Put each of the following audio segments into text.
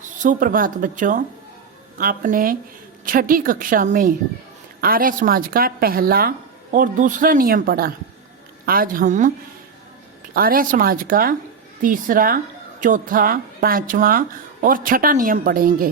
सुप्रभात बच्चों, आपने छठी कक्षा में आर्य समाज का पहला और दूसरा नियम पढ़ा। आज हम आर्य समाज का तीसरा, चौथा, पांचवा और छठा नियम पढ़ेंगे।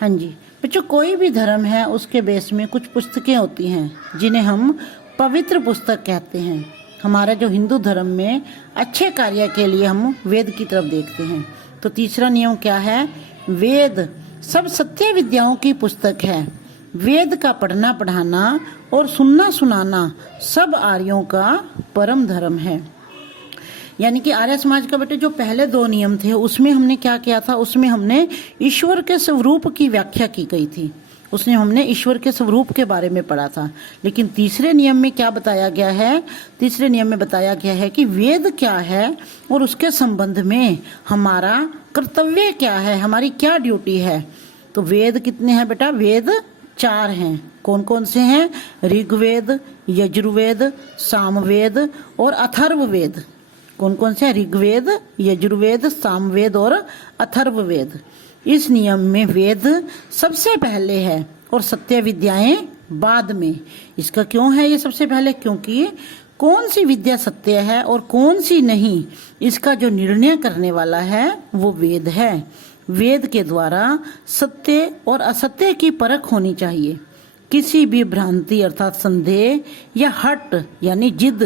हाँ जी बच्चों, कोई भी धर्म है उसके बेस में कुछ पुस्तकें होती हैं जिन्हें हम पवित्र पुस्तक कहते हैं। हमारा जो हिंदू धर्म में अच्छे कार्य के लिए हम वेद की तरफ देखते हैं। तो तीसरा नियम क्या है? वेद सब सत्य विद्याओं की पुस्तक है। वेद का पढ़ना पढ़ाना और सुनना सुनाना सब आर्यों का परम धर्म है। यानी कि आर्य समाज का बेटे जो पहले दो नियम थे उसमें हमने क्या किया था? उसमें हमने ईश्वर के स्वरूप की व्याख्या की गई थी। उसने हमने ईश्वर के स्वरूप के बारे में पढ़ा था। लेकिन तीसरे नियम में क्या बताया गया है? तीसरे नियम में बताया गया है कि वेद क्या है और उसके संबंध में हमारा कर्तव्य क्या है, हमारी क्या ड्यूटी है। तो वेद कितने हैं बेटा? वेद 4 हैं। कौन कौन से हैं? ऋग्वेद, यजुर्वेद, सामवेद और अथर्ववेद। कौन कौन से? ऋग्वेद, यजुर्वेद, सामवेद और अथर्ववेद। इस नियम में वेद सबसे पहले है और सत्य विद्याएं बाद में। इसका क्यों है ये सबसे पहले? क्योंकि कौन सी विद्या सत्य है और कौन सी नहीं, इसका जो निर्णय करने वाला है वो वेद है। वेद के द्वारा सत्य और असत्य की परख होनी चाहिए। किसी भी भ्रांति अर्थात संदेह या हट यानी जिद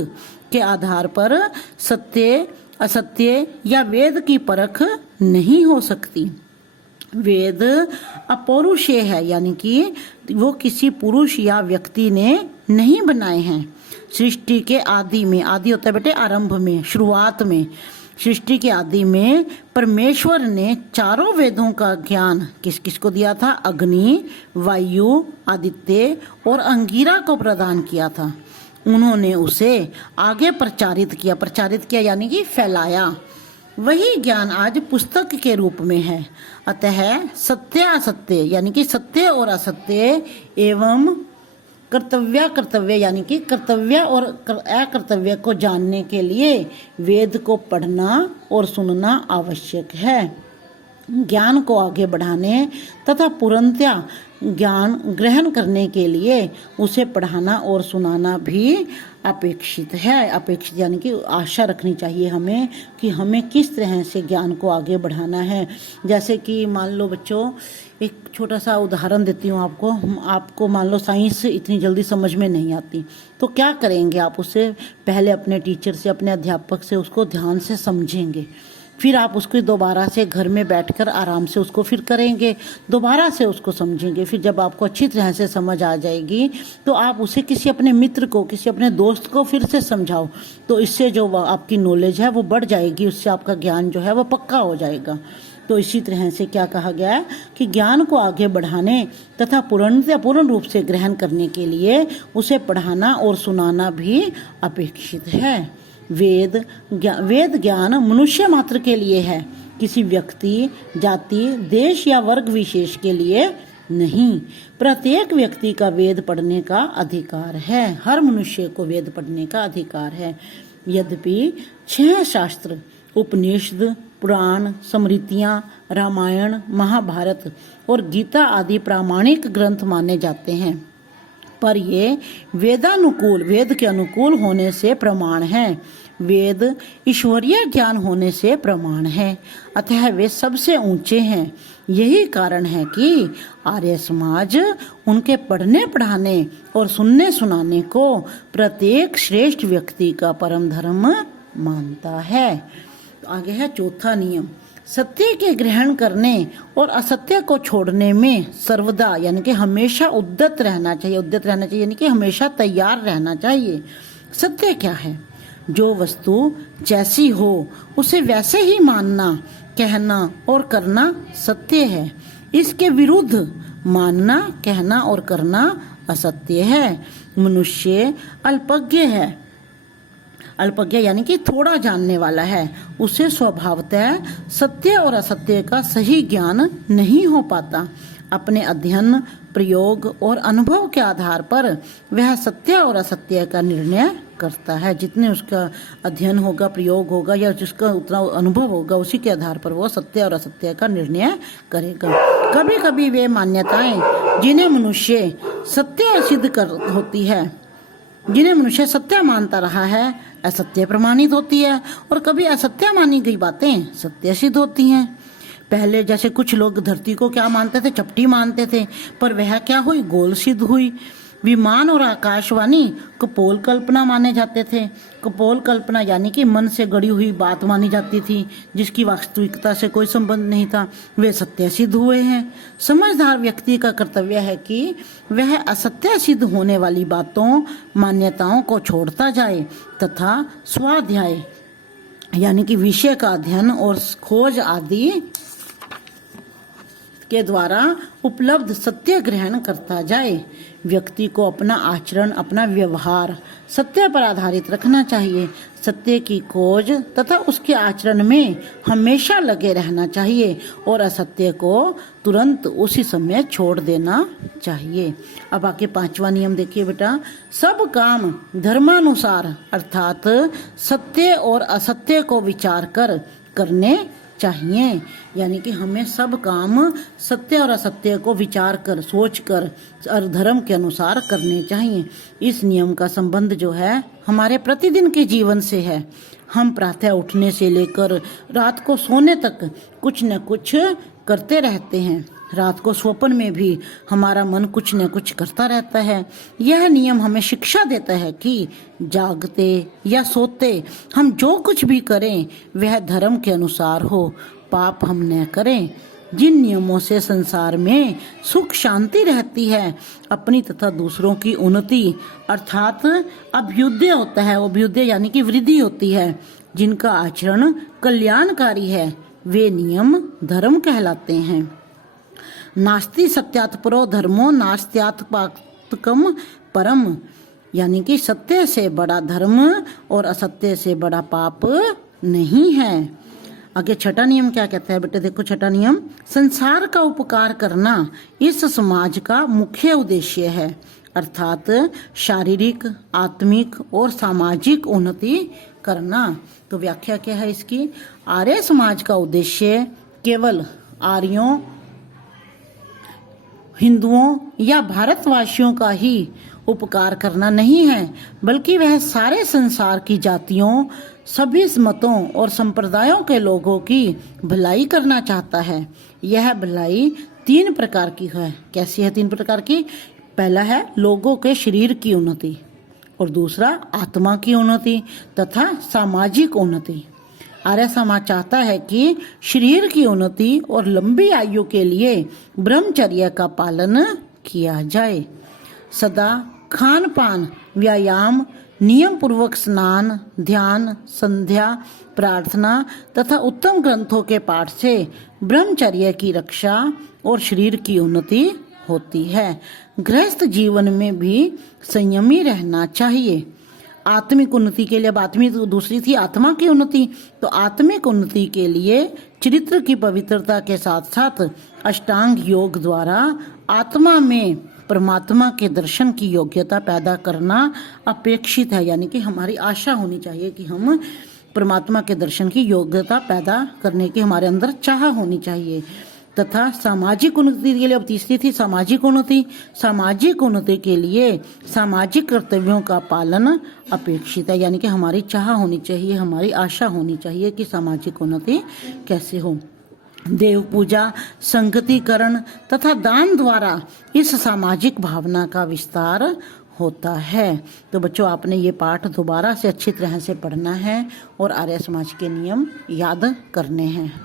के आधार पर सत्य, असत्य या वेद की परख नहीं हो सकती। वेद अपौरुषेय है, यानी कि वो किसी पुरुष या व्यक्ति ने नहीं बनाए हैं। सृष्टि के आदि में, आदि होता है बेटे आरंभ में, शुरुआत में, सृष्टि के आदि में परमेश्वर ने चारों वेदों का ज्ञान किस किस को दिया था? अग्नि, वायु, आदित्य और अंगिरा को प्रदान किया था। उन्होंने उसे आगे प्रचारित किया यानी कि फैलाया। वही ज्ञान आज पुस्तक के रूप में है। अतः सत्य असत्य यानी कि सत्य और असत्य एवं कर्तव्य यानी कि कर्तव्य और अकर्तव्य को जानने के लिए वेद को पढ़ना और सुनना आवश्यक है। ज्ञान को आगे बढ़ाने तथा पूर्णतया ज्ञान ग्रहण करने के लिए उसे पढ़ाना और सुनाना भी अपेक्षित है। अपेक्षित यानी कि आशा रखनी चाहिए हमें कि हमें किस तरह से ज्ञान को आगे बढ़ाना है। जैसे कि मान लो बच्चों, एक छोटा सा उदाहरण देती हूँ आपको मान लो साइंस इतनी जल्दी समझ में नहीं आती, तो क्या करेंगे आप? उससे पहले अपने टीचर से, अपने अध्यापक से उसको ध्यान से समझेंगे। फिर आप उसको दोबारा से घर में बैठकर आराम से उसको फिर करेंगे, दोबारा से उसको समझेंगे। फिर जब आपको अच्छी तरह से समझ आ जाएगी तो आप उसे किसी अपने मित्र को, किसी अपने दोस्त को फिर से समझाओ। तो इससे जो आपकी नॉलेज है वो बढ़ जाएगी, उससे आपका ज्ञान जो है वो पक्का हो जाएगा। तो इसी तरह से क्या कहा गया है कि ज्ञान को आगे बढ़ाने तथा पूर्ण रूप से ग्रहण करने के लिए उसे पढ़ाना और सुनाना भी अपेक्षित है। वेद ज्ञान मनुष्य मात्र के लिए है, किसी व्यक्ति, जाति, देश या वर्ग विशेष के लिए नहीं। प्रत्येक व्यक्ति का वेद पढ़ने का अधिकार है। हर मनुष्य को वेद पढ़ने का अधिकार है। यद्यपि 6 शास्त्र, उपनिषद, पुराण, स्मृतियाँ, रामायण, महाभारत और गीता आदि प्रामाणिक ग्रंथ माने जाते हैं, पर ये वेद के अनुकूल होने से प्रमाण है। वेद ईश्वरीय ज्ञान होने से प्रमाण है, अतः वे सबसे ऊंचे हैं। यही कारण है कि आर्य समाज उनके पढ़ने पढ़ाने और सुनने सुनाने को प्रत्येक श्रेष्ठ व्यक्ति का परम धर्म मानता है। आगे है चौथा नियम। सत्य के ग्रहण करने और असत्य को छोड़ने में सर्वदा यानी कि हमेशा उद्यत रहना चाहिए यानी कि हमेशा तैयार रहना चाहिए। सत्य क्या है? जो वस्तु जैसी हो उसे वैसे ही मानना, कहना और करना सत्य है। इसके विरुद्ध मानना, कहना और करना असत्य है। मनुष्य अल्पज्ञ यानी कि थोड़ा जानने वाला है। उसे स्वभावतः सत्य और असत्य का सही ज्ञान नहीं हो पाता। अपने अध्ययन, प्रयोग और अनुभव के आधार पर वह सत्य और असत्य का निर्णय करता है। जितने उसका अध्ययन होगा, प्रयोग होगा या जिसका उतना अनुभव होगा, उसी के आधार पर वो सत्य और असत्य का निर्णय करेगा। कभी कभी वे मान्यताएं जिन्हें मनुष्य सत्य सिद्ध कर होती है, जिन्हें मनुष्य सत्य मानता रहा है, असत्य प्रमाणित होती है, और कभी असत्य मानी गई बातें सत्य सिद्ध होती हैं। पहले जैसे कुछ लोग धरती को क्या मानते थे, चपटी मानते थे, पर वह क्या हुई, गोल सिद्ध हुई। विमान और आकाशवाणी कपोल कल्पना माने जाते थे। कपोल कल्पना यानी कि मन से गढ़ी हुई बात मानी जाती थी, जिसकी वास्तविकता से कोई संबंध नहीं था, वे सत्य सिद्ध हुए हैं। समझदार व्यक्ति का कर्तव्य है कि वह असत्य सिद्ध होने वाली बातों, मान्यताओं को छोड़ता जाए तथा स्वाध्याय यानी कि विषय का अध्ययन और खोज आदि के द्वारा उपलब्ध सत्य ग्रहण करता जाए। व्यक्ति को अपना आचरण, अपना व्यवहार सत्य पर आधारित रखना चाहिए। सत्य की खोज तथा उसके आचरण में हमेशा लगे रहना चाहिए और असत्य को तुरंत उसी समय छोड़ देना चाहिए। अब आके 5वां नियम देखिए बेटा। सब काम धर्मानुसार अर्थात सत्य और असत्य को विचार कर करने चाहिए। यानी कि हमें सब काम सत्य और असत्य को विचार कर, सोच कर और धर्म के अनुसार करने चाहिए। इस नियम का संबंध जो है हमारे प्रतिदिन के जीवन से है। हम प्रातः उठने से लेकर रात को सोने तक कुछ न कुछ करते रहते हैं। रात को स्वप्न में भी हमारा मन कुछ न कुछ करता रहता है। यह नियम हमें शिक्षा देता है कि जागते या सोते हम जो कुछ भी करें वह धर्म के अनुसार हो, पाप हम न करें। जिन नियमों से संसार में सुख शांति रहती है, अपनी तथा दूसरों की उन्नति अर्थात अभ्युदय होता है, अभ्युदय यानी कि वृद्धि होती है, जिनका आचरण कल्याणकारी है, वे नियम धर्म कहलाते हैं। नास्ति सत्यात् परो धर्मो नास्त्यात् पातकम परम, यानी कि सत्य से बड़ा धर्म और असत्य से बड़ा पाप नहीं है। आगे 6वां नियम क्या कहता है बेटे, देखो 6वां नियम। संसार का उपकार करना इस समाज का मुख्य उद्देश्य है, अर्थात शारीरिक, आत्मिक और सामाजिक उन्नति करना। तो व्याख्या क्या है इसकी। आर्य समाज का उद्देश्य केवल आर्यों, हिंदुओं या भारतवासियों का ही उपकार करना नहीं है, बल्कि वह सारे संसार की जातियों, सभी मतों और संप्रदायों के लोगों की भलाई करना चाहता है। यह भलाई 3 प्रकार की है। कैसी है 3 प्रकार की। पहला है लोगों के शरीर की उन्नति, और दूसरा आत्मा की उन्नति तथा सामाजिक उन्नति। आर्य समाज चाहता है कि शरीर की उन्नति और लंबी आयु के लिए ब्रह्मचर्य का पालन किया जाए। सदा खान पान, व्यायाम, नियम पूर्वक स्नान, ध्यान, संध्या, प्रार्थना तथा उत्तम ग्रंथों के पाठ से ब्रह्मचर्य की रक्षा और शरीर की उन्नति होती है। गृहस्थ जीवन में भी संयमी रहना चाहिए। आत्मिक उन्नति के लिए, अब आत्मिक दूसरी थी आत्मा की उन्नति, तो आत्मिक उन्नति के लिए चरित्र की पवित्रता के साथ साथ अष्टांग योग द्वारा आत्मा में परमात्मा के दर्शन की योग्यता पैदा करना अपेक्षित है। यानी कि हमारी आशा होनी चाहिए कि हम परमात्मा के दर्शन की योग्यता पैदा करने की हमारे अंदर चाह होनी चाहिए। तथा सामाजिक उन्नति के लिए, अब तीसरी थी सामाजिक उन्नति। सामाजिक उन्नति के लिए सामाजिक कर्तव्यों का पालन अपेक्षित है। यानी कि हमारी चाह होनी चाहिए, हमारी आशा होनी चाहिए कि सामाजिक उन्नति कैसे हो। देव पूजा, संगतिकरण तथा दान द्वारा इस सामाजिक भावना का विस्तार होता है। तो बच्चों, आपने ये पाठ दोबारा से अच्छी तरह से पढ़ना है और आर्य समाज के नियम याद करने हैं।